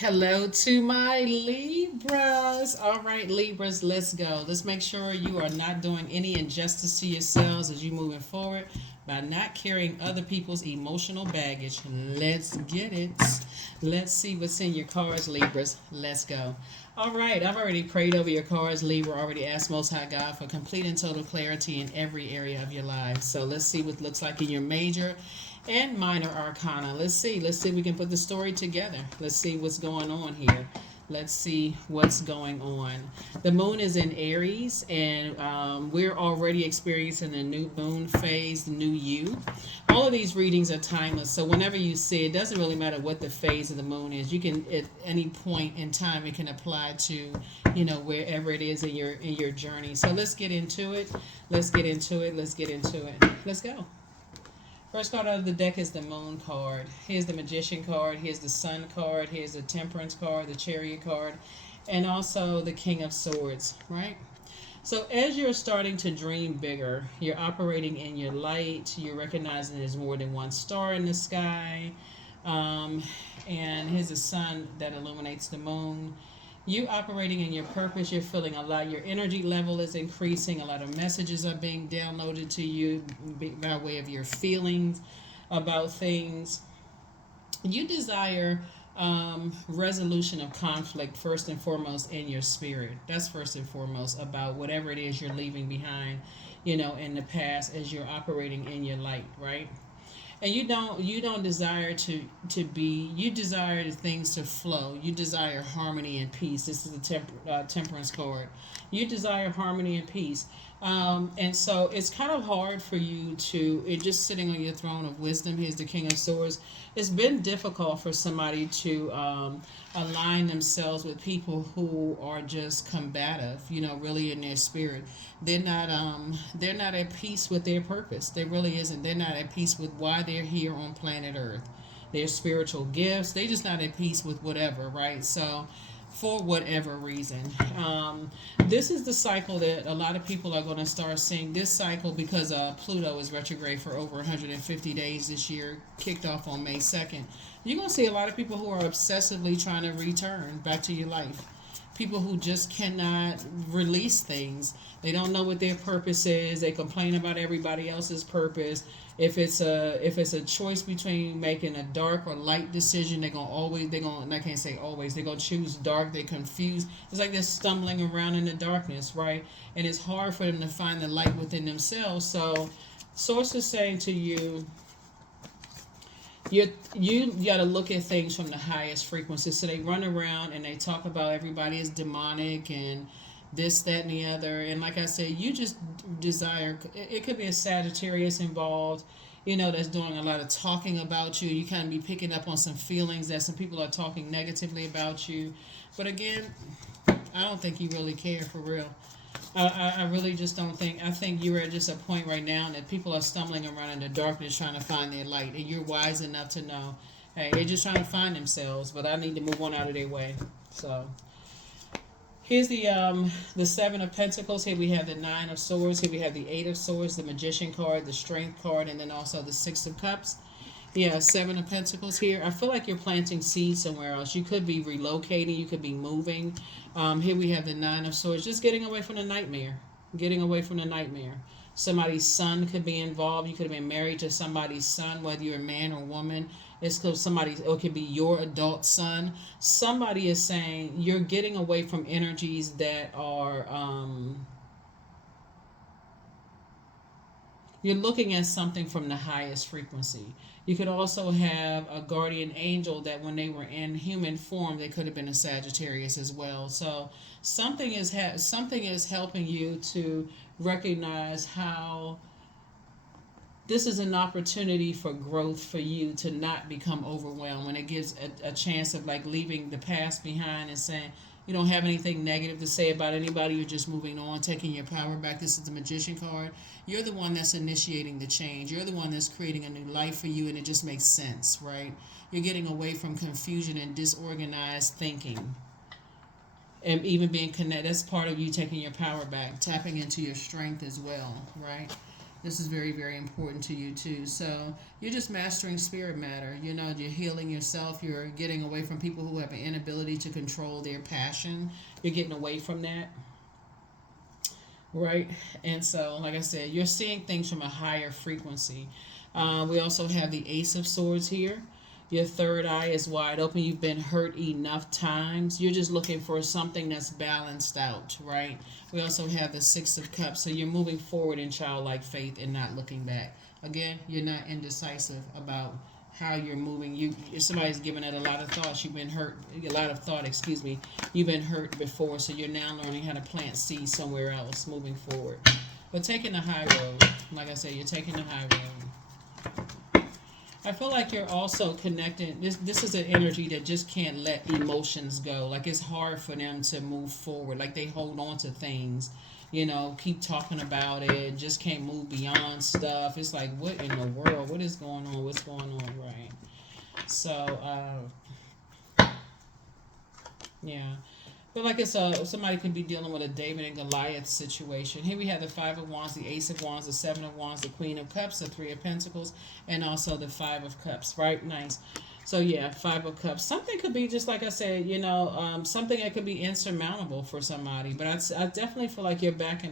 Hello to my Libras. All right, Libras, let's go. Let's make sure you are not doing any injustice to yourselves as you moving forward by not carrying other people's emotional baggage. Let's get it. Let's see what's in your cards, Libras. Let's go. All right, I've already prayed over your cards, Libra. Already asked Most High God for complete and total clarity in every area of your life. So let's see what it looks like in your major and minor arcana. Let's see. Let's see if we can put the story together. Let's see what's going on here. Let's see what's going on. The moon is in Aries, and we're already experiencing the new moon phase, the new you. All of these readings are timeless, so whenever you see it, doesn't really matter what the phase of the moon is. You can, at any point in time, it can apply to, wherever it is in your journey. So let's get into it. Let's get into it. Let's get into it. Let's go. First card out of the deck is the Moon card. Here's the Magician card. Here's the Sun card. Here's the Temperance card, the Chariot card, and also the King of Swords, right? So as you're starting to dream bigger, you're operating in your light. You're recognizing there's more than one star in the sky. And here's the sun that illuminates the moon. You operating in your purpose, you're feeling a lot. Your energy level is increasing. A lot of messages are being downloaded to you by way of your feelings about things. You desire resolution of conflict first and foremost in your spirit. That's first and foremost about whatever it is you're leaving behind, in the past as you're operating in your light, right? And you don't desire to be, you desire things to flow. You desire harmony and peace. This is the temperance card. You desire harmony and peace. And so it's kind of hard for you to, it just sitting on your throne of wisdom. Here's the King of Swords. It's been difficult for somebody to align themselves with people who are just combative, really in their spirit. They're not at peace with their purpose. They really isn't. They're not at peace with why they're here on planet Earth. Their spiritual gifts. They just not at peace with whatever, right? So for whatever reason. This is the cycle that a lot of people are going to start seeing. This cycle, because Pluto is retrograde for over 150 days this year, kicked off on May 2nd. You're going to see a lot of people who are obsessively trying to return back to your life. People who just cannot release things. They don't know what their purpose is. They complain about everybody else's purpose. If it's a choice between making a dark or light decision, I can't say always, they're gonna choose dark. They're confused. It's like they're stumbling around in the darkness, right? And it's hard for them to find the light within themselves. So source is saying to you, you got to look at things from the highest frequency. So they run around and they talk about everybody is demonic and this, that, and the other. And like I said, you just desire. It could be a Sagittarius involved, that's doing a lot of talking about you. You kind of be picking up on some feelings that some people are talking negatively about you. But again, I don't think you really care for real. I really just don't think. I think you're at just a point right now that people are stumbling around in the darkness trying to find their light, and you're wise enough to know, hey, they're just trying to find themselves, but I need to move on out of their way. So here's the Seven of Pentacles. Here we have the Nine of Swords. Here we have the Eight of Swords, the Magician card, the Strength card, and then also the Six of Cups. Yeah, Seven of Pentacles here. I feel like you're planting seeds somewhere else. You could be relocating. You could be moving. Here we have the Nine of Swords. Just getting away from the nightmare. Getting away from the nightmare. Somebody's son could be involved. You could have been married to somebody's son, whether you're a man or woman. It's because it could be your adult son. Somebody is saying you're getting away from energies that are... you're looking at something from the highest frequency. You could also have a guardian angel that when they were in human form, they could have been a Sagittarius as well. So something is helping you to recognize how this is an opportunity for growth for you to not become overwhelmed. When it gives a chance of like leaving the past behind and saying, you don't have anything negative to say about anybody. You're just moving on, taking your power back. This is the Magician card. You're the one that's initiating the change. You're the one that's creating a new life for you, and it just makes sense, right? You're getting away from confusion and disorganized thinking. And even being connected. That's part of you taking your power back, tapping into your strength as well, right? This is very, very important to you too. So you're just mastering spirit matter. You know, you're healing yourself. You're getting away from people who have an inability to control their passion. You're getting away from that, right? And so, like I said, you're seeing things from a higher frequency. We also have the Ace of Swords here. Your third eye is wide open. You've been hurt enough times. You're just looking for something that's balanced out, right? We also have the Six of Cups. So you're moving forward in childlike faith and not looking back. Again, you're not indecisive about how you're moving. You, if somebody's given it a lot of thoughts, you've been hurt. A lot of thought, excuse me. You've been hurt before, so you're now learning how to plant seeds somewhere else, moving forward. But taking the high road, like I said, you're taking the high road. I feel like you're also connected. This is an energy that just can't let emotions go. Like it's hard for them to move forward. Like they hold on to things, you know, keep talking about it, just can't move beyond stuff. It's like, what in the world? What is going on? What's going on, right? So, yeah. But like it's somebody could be dealing with a David and Goliath situation. Here we have the Five of Wands, the Ace of Wands, the Seven of Wands, the Queen of Cups, the Three of Pentacles, and also the Five of Cups. Right, nice. So yeah, Five of Cups. Something could be just like I said, you know, something that could be insurmountable for somebody. But I definitely feel like you're back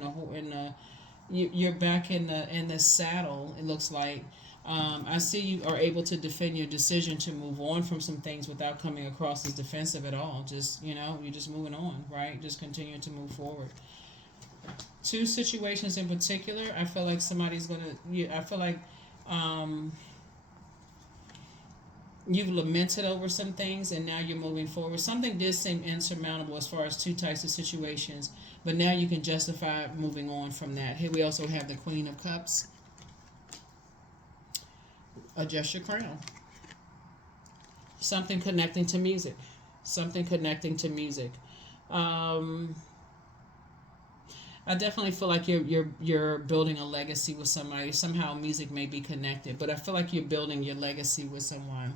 you're back in the saddle. It looks like. I see you are able to defend your decision to move on from some things without coming across as defensive at all. Just, you know, you're just moving on, right? Just continue to move forward. Two situations in particular, I feel like somebody's gonna. I feel like um, you've lamented over some things and now you're moving forward. Something did seem insurmountable as far as two types of situations, but now you can justify moving on from that. Here we also have the Queen of Cups. Adjust your crown. Something connecting to music. Something connecting to music. Um, I definitely feel like you're building a legacy with somebody. Somehow music may be connected, but I feel like you're building your legacy with someone.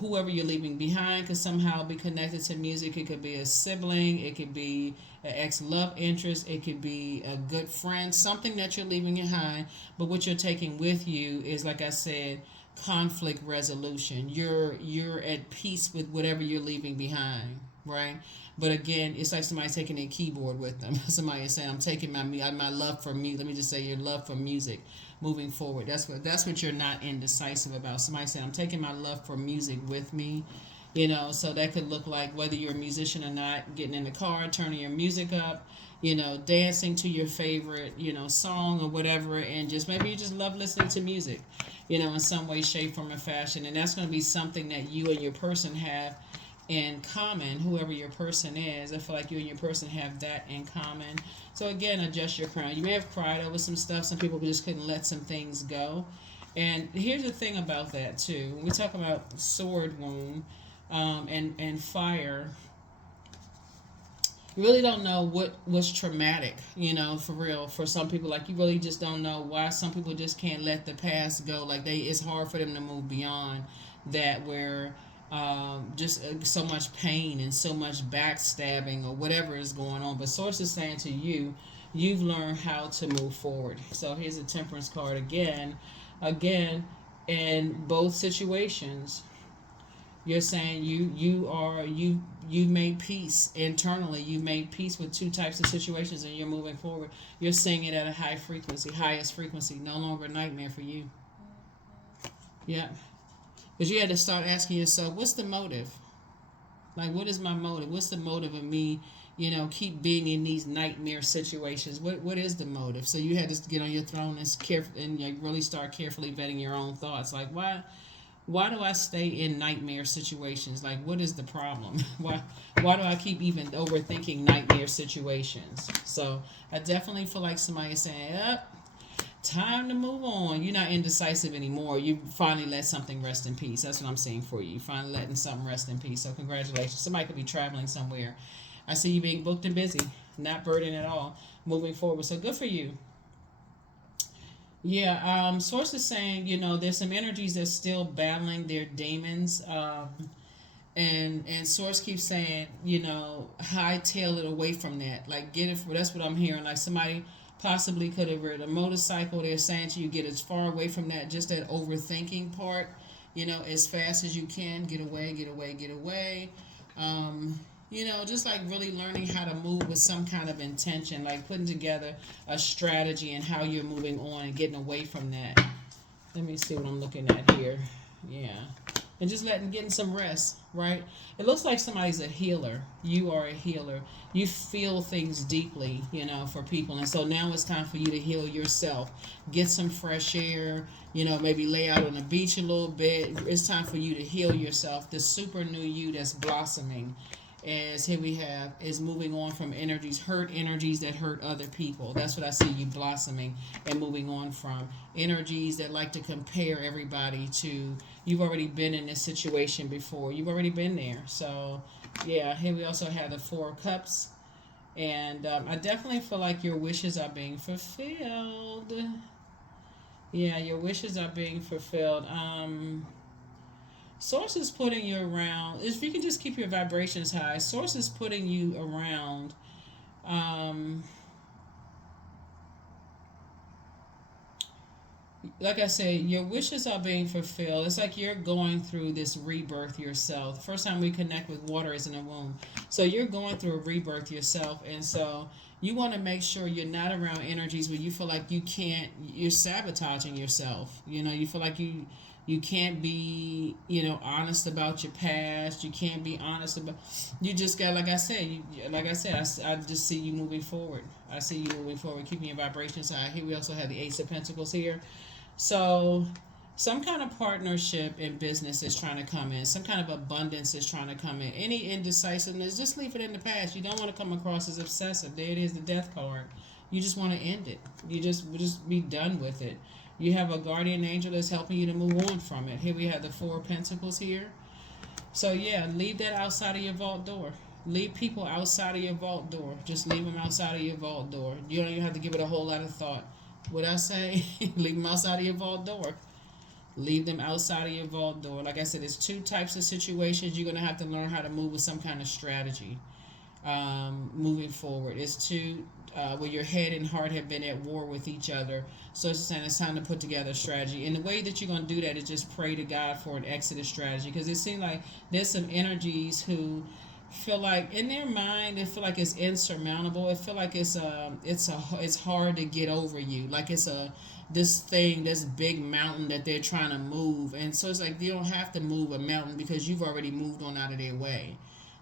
Whoever you're leaving behind could somehow be connected to music. It could be a sibling, it could be an ex love interest, it could be a good friend, something that you're leaving behind. But what you're taking with you is, like I said, conflict resolution. You're at peace with whatever you're leaving behind, right? But again, it's like somebody taking a keyboard with them. Somebody is saying, "I'm taking my love for music." Let me just say, your love for music, moving forward. That's what you're not indecisive about. Somebody saying, "I'm taking my love for music with me." You know, so that could look like whether you're a musician or not, getting in the car, turning your music up, you know, dancing to your favorite, you know, song or whatever, and just maybe you just love listening to music, you know, in some way, shape, form, or fashion. And that's going to be something that you and your person have in common, whoever your person is. I feel like you and your person have that in common. So again, adjust your crown. You may have cried over some stuff. Some people just couldn't let some things go. And here's the thing about that too. When we talk about sword wound, and fire, you really don't know what was traumatic, you know, for real. For some people, like you really just don't know why some people just can't let the past go. Like it's hard for them to move beyond that, where just so much pain and so much backstabbing or whatever is going on. But Source is saying to you, you've learned how to move forward. So here's a Temperance card again, in both situations. You're saying you made peace internally. You made peace with two types of situations, and you're moving forward. You're seeing it at a high frequency, highest frequency. No longer a nightmare for you. Yeah, because you had to start asking yourself, what's the motive? Like, what is my motive? What's the motive of me? You know, keep being in these nightmare situations. What is the motive? So you had to get on your throne and like really start carefully vetting your own thoughts. Like, why do I stay in nightmare situations? Like, what is the problem? Why do I keep even overthinking nightmare situations? So I definitely feel like somebody is saying, time to move on. You're not indecisive anymore. You finally let something rest in peace. That's what I'm saying for you. You finally letting something rest in peace. So congratulations. Somebody could be traveling somewhere. I see you being booked and busy, not burdened at all, moving forward. So good for you. Yeah, Source is saying, you know, there's some energies that's still battling their demons. And Source keeps saying, you know, hightail it away from that. Like, get it. That's what I'm hearing. Like, somebody Possibly could have ridden a motorcycle. They're saying to you, get as far away from that, just that overthinking part, as fast as you can. Get away, get away, get away. Just like really learning how to move with some kind of intention, like putting together a strategy and how you're moving on and getting away from that. Let me see what I'm looking at here. Yeah. And just getting some rest, right? It looks like somebody's a healer. You are a healer. You feel things deeply, for people. And so now it's time for you to heal yourself. Get some fresh air, maybe lay out on the beach a little bit. It's time for you to heal yourself. The super new you that's blossoming, as here we have, is moving on from hurt energies that hurt other people. That's what I see you blossoming and moving on from. Energies that like to compare everybody to, you've already been in this situation before. You've already been there. So, yeah, here we also have the Four of Cups. And I definitely feel like your wishes are being fulfilled. Yeah, your wishes are being fulfilled. Source is putting you around. If you can just keep your vibrations high, Source is putting you around. Um, like I said, your wishes are being fulfilled. It's like you're going through this rebirth yourself. The first time we connect with water is in the womb. So you're going through a rebirth yourself. And so you want to make sure you're not around energies where you feel like you're sabotaging yourself. You feel like you can't be, honest about your past. You can't be honest about. You just got, like I said, I just see you moving forward. I see you moving forward, keeping your vibrations high. Here we also have the Ace of Pentacles here. So, some kind of partnership in business is trying to come in. Some kind of abundance is trying to come in. Any indecisiveness, just leave it in the past. You don't want to come across as obsessive. There it is, the Death card. You just want to end it. You just be done with it. You have a guardian angel that's helping you to move on from it. Here we have the Four of Pentacles here. So yeah, leave that outside of your vault door. Leave people outside of your vault door. Just leave them outside of your vault door. You don't even have to give it a whole lot of thought. What I say? Leave them outside of your vault door. Leave them outside of your vault door. Like I said, there's two types of situations. You're going to have to learn how to move with some kind of strategy moving forward. It's two where your head and heart have been at war with each other. So it's saying it's time to put together a strategy. And the way that you're going to do that is just pray to God for an exodus strategy. Because it seems like there's some energies who feel like in their mind they feel like it's insurmountable. It feel like it's hard to get over you. Like it's this big mountain that they're trying to move. And so it's like you don't have to move a mountain because you've already moved on out of their way.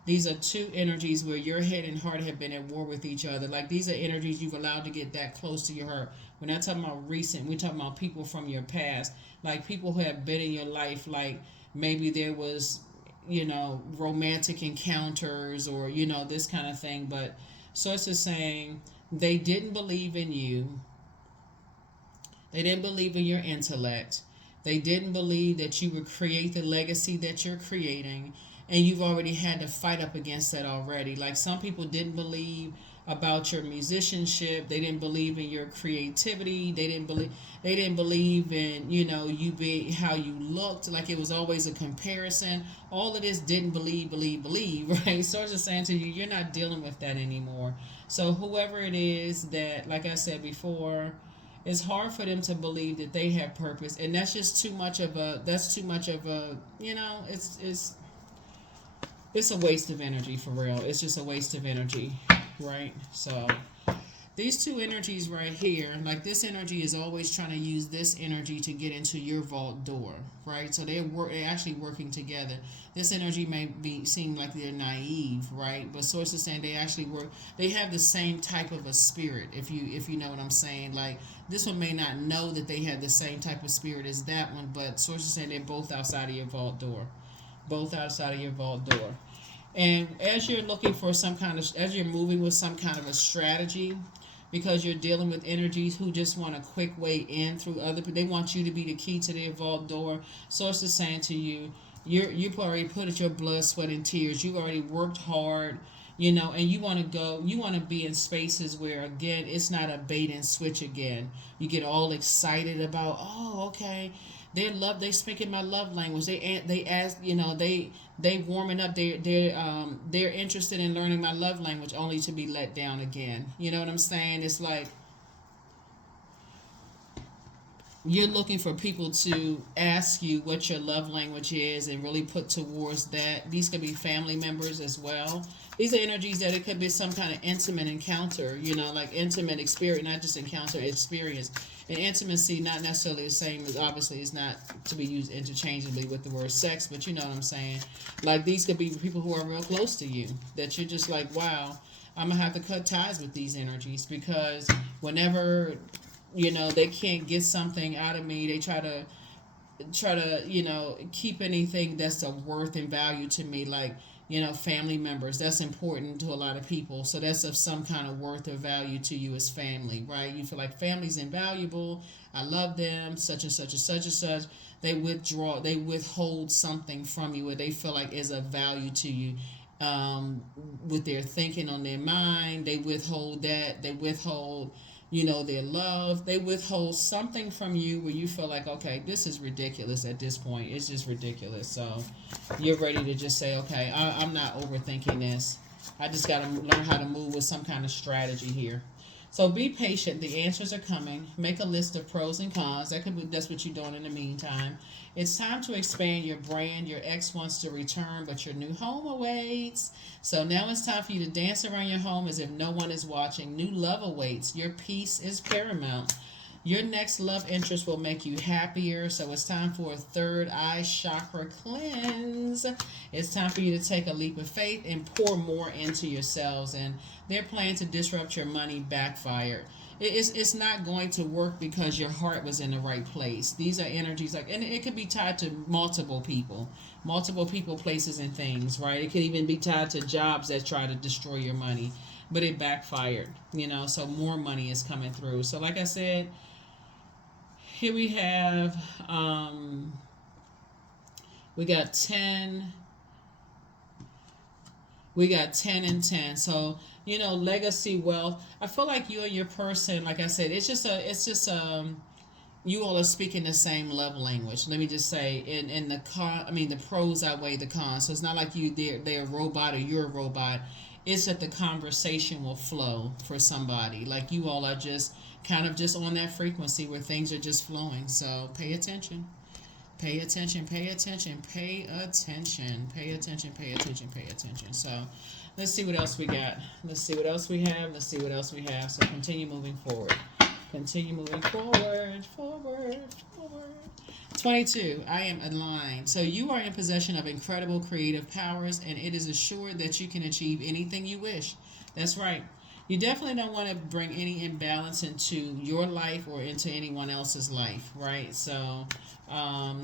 These are two energies where your head and heart have been at war with each other. Like these are energies you've allowed to get that close to your heart. We're not talking about recent. We're talking about people from your past. Like people who have been in your life. Like maybe there was, romantic encounters or, this kind of thing. But Source is saying they didn't believe in you. They didn't believe in your intellect. They didn't believe that you would create the legacy that you're creating. And you've already had to fight up against that already. Like some people didn't believe about your musicianship. They didn't believe in your creativity. They didn't believe in, you being how you looked. Like it was always a comparison. All of this didn't believe, right? So I was just saying to you, you're not dealing with that anymore. So whoever it is that, like I said before, it's hard for them to believe that they have purpose. And that's just too much of a, it's a waste of energy for real. It's just a waste of energy, right? So these two energies right here, like this energy is always trying to use this energy to get into your vault door, right? So they're actually working together. This energy may seem like they're naive, right? But Source is saying they actually work. They have the same type of a spirit, if you know what I'm saying. Like this one may not know that they have the same type of spirit as that one, but Source is saying they're both outside of your vault door. Both outside of your vault door. And as you're looking for as you're moving with some kind of a strategy, because you're dealing with energies who just want a quick way in through other people, they want you to be the key to their vault door. Source is saying to you, you've already put it your blood, sweat, and tears. You've already worked hard, and you want to be in spaces where, again, it's not a bait and switch again. You get all excited about, oh, okay, they speaking my love language. They ask, they warming up. They're interested in learning my love language, only to be let down again. You know what I'm saying? It's like you're looking for people to ask you what your love language is and really put towards that. These could be family members as well. These are energies that it could be some kind of intimate encounter, like intimate experience, not just encounter, experience. And intimacy, not necessarily the same as, obviously, it's not to be used interchangeably with the word sex, but you know what I'm saying. Like, these could be people who are real close to you that you're just like, wow, I'm going to have to cut ties with these energies, because whenever they can't get something out of me, they try to keep anything that's of worth and value to me, like family members. That's important to a lot of people, so that's of some kind of worth or value to you as family, right? You feel like family's invaluable, I love them, such and such and such and such. They withhold something from you, where they feel like is of value to you, with their thinking on their mind. They withhold that. They withhold their love. They withhold something from you where you feel like, okay, this is ridiculous at this point. It's just ridiculous. So you're ready to just say, okay, I'm not overthinking this. I just got to learn how to move with some kind of strategy here. So be patient. The answers are coming. Make a list of pros and cons. That's what you're doing in the meantime. It's time to expand your brand. Your ex wants to return, but your new home awaits. So now it's time for you to dance around your home as if no one is watching. New love awaits. Your peace is paramount. Your next love interest will make you happier. So it's time for a third eye chakra cleanse. It's time for you to take a leap of faith and pour more into yourselves. And their plan to disrupt your money backfired. It's not going to work because your heart was in the right place. These are energies and it could be tied to multiple people, places, and things, right? It could even be tied to jobs that try to destroy your money, but it backfired, so more money is coming through. So like I said, here we have, we got 10. We got 10 and 10. So, legacy wealth. I feel like you and your person, like I said, it's just you all are speaking the same love language. Let me just say, in the pros outweigh the cons. So it's not like they're a robot or you're a robot. It's that the conversation will flow for somebody. Like, you all are just kind of just on that frequency where things are just flowing. So pay attention. Pay attention, pay attention, pay attention, pay attention, pay attention, pay attention. So let's see what else we got. Let's see what else we have. Let's see what else we have. So continue moving forward. Continue moving forward, forward, forward. 22. I am aligned. So you are in possession of incredible creative powers, and it is assured that you can achieve anything you wish. That's right. You definitely don't want to bring any imbalance into your life or into anyone else's life, right? So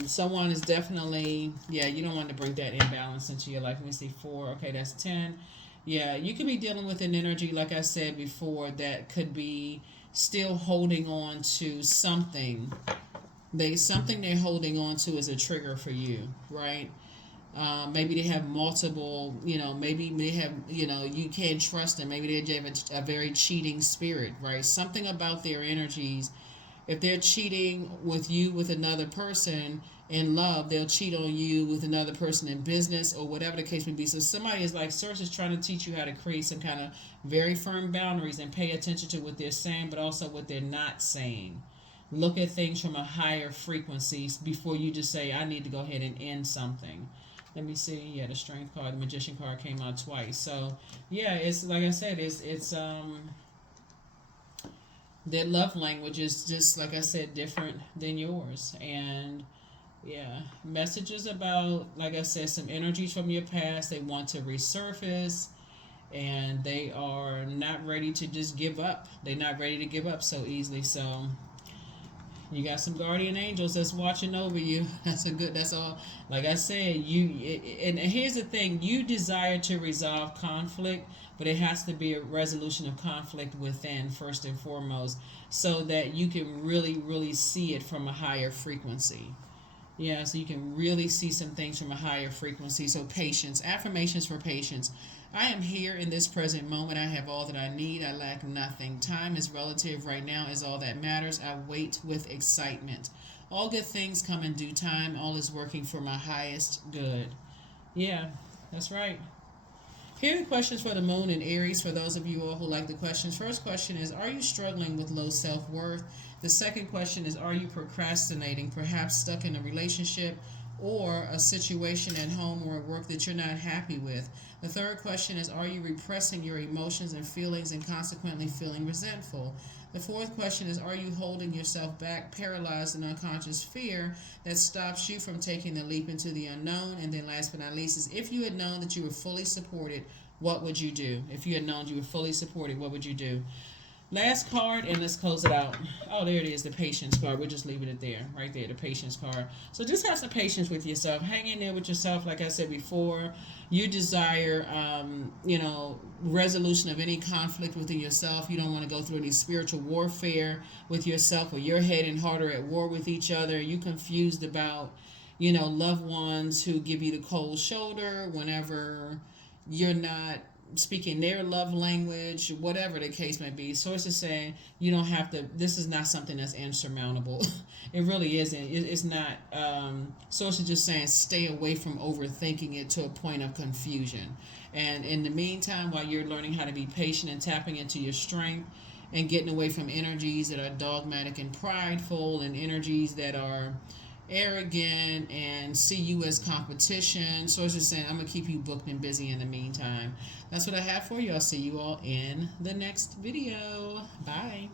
someone is definitely, you don't want to bring that imbalance into your life. Let me see, 4. Okay, that's 10. Yeah, you could be dealing with an energy, like I said before, that could be still holding on to something. Something they're holding on to is a trigger for you, right? Maybe they have multiple, maybe they have, you can't trust them. Maybe they have a very cheating spirit, right? Something about their energies. If they're cheating with you with another person in love, they'll cheat on you with another person in business or whatever the case may be. So somebody is like, Source is trying to teach you how to create some kind of very firm boundaries and pay attention to what they're saying, but also what they're not saying. Look at things from a higher frequency before you just say, I need to go ahead and end something. Let me see. Yeah, the Strength card, the Magician card came out twice. So, yeah, it's like I said, it's their love language is just, like I said, different than yours. And yeah, messages about, like I said, some energies from your past. They want to resurface, and they are not ready to just give up. They're not ready to give up so easily. So you got some guardian angels that's watching over you. That's all. Like I said, and here's the thing, you desire to resolve conflict, but it has to be a resolution of conflict within, first and foremost, so that you can really, really see it from a higher frequency. Yeah, so you can really see some things from a higher frequency. So patience, affirmations for patience. I am here in this present moment. I have all that I need. I lack nothing. Time is relative. Right now is all that matters. I wait with excitement. All good things come in due time. All is working for my highest good. Yeah, that's right. Here are the questions for the moon and Aries for those of you all who like the questions. First question is, are you struggling with low self-worth? The second question is, are you procrastinating, perhaps stuck in a relationship or a situation at home or at work that you're not happy with? The third question is, are you repressing your emotions and feelings and consequently feeling resentful? The fourth question is, are you holding yourself back, paralyzed in unconscious fear that stops you from taking the leap into the unknown? And then last but not least is, if you had known that you were fully supported, what would you do? If you had known you were fully supported, what would you do? Last card, and let's close it out. Oh, there it is, the patience card. We're just leaving it there, right there, the patience card. So just have some patience with yourself. Hang in there with yourself, like I said before. You desire, resolution of any conflict within yourself. You don't want to go through any spiritual warfare with yourself, or your head and heart are at war with each other. You confused about, loved ones who give you the cold shoulder whenever you're not speaking their love language, whatever the case may be. Source is saying you don't have to, this is not something that's insurmountable. It really isn't. It's not. Source is just saying stay away from overthinking it to a point of confusion. And in the meantime, while you're learning how to be patient and tapping into your strength and getting away from energies that are dogmatic and prideful and energies that are arrogant and see you as competition. Source is saying, I'm going to keep you booked and busy in the meantime. That's what I have for you. I'll see you all in the next video. Bye.